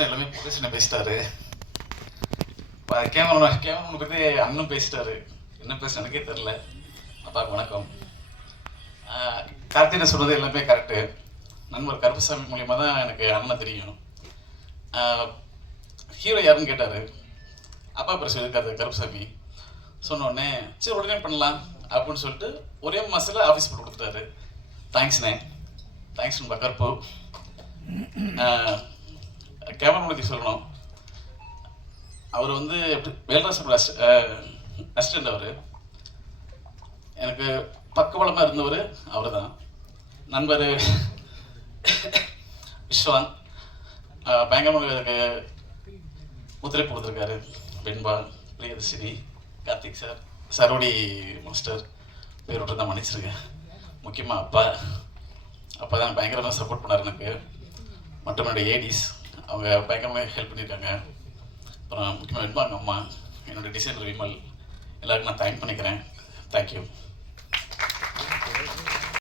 எல்லாமே புகழ்ச்சினை பேசிட்டாரு. கேமரா பற்றி அண்ணன் பேசிட்டாரு. என்ன பேச எனக்கே தெரில. அப்பாவுக்கு வணக்கம். கார்த்திகை சொல்கிறது எல்லாமே கரெக்டு. நண்பர் கருப்பசாமி மூலியமாக தான் எனக்கு அண்ணனை தெரியும். ஹீரோ யாருன்னு கேட்டார். அப்பா பேர் சொல்லியிருக்காரு கருப்பசாமி. சொன்னோடனே சரி உடனே பண்ணலாம் அப்படின்னு சொல்லிட்டு ஒரே மாதத்தில் ஆஃபீஸ் போட்டு கொடுத்துட்டாரு. தேங்க்ஸ்ண்ணே. தேங்க்ஸ் நண்பா கருப்பு. கேமரா பற்றி சொல்லணும். அவர் வந்து வேல்ராசோட அசிஸ்டண்ட். அவர் எனக்கு பக்கபலமாக இருந்தவர் அவர் தான். நண்பர் விஸ்வான் பயங்கரமாக எனக்கு ஒத்துழைப்பு கொடுத்துருக்காரு. வெண்பா, பிரியதர்ஷினி, கார்த்திக் சார், சரோடி மாஸ்டர் பேர் விட்டு தான் மன்னிச்சிருக்கேன். முக்கியமாக அப்பா தான் பயங்கரமாக சப்போர்ட் பண்ணார் எனக்கு. மற்றும் என்னுடைய ஏடிஸ் அவங்க பயங்கரமாக ஹெல்ப் பண்ணியிருக்காங்க. அப்புறம் முக்கியமாக வெண்பாங்க அம்மா, என்னோடய டிசைனர் விமல், எல்லாருக்கும் நான் தேங்க் பண்ணிக்கிறேன். தேங்க்யூ.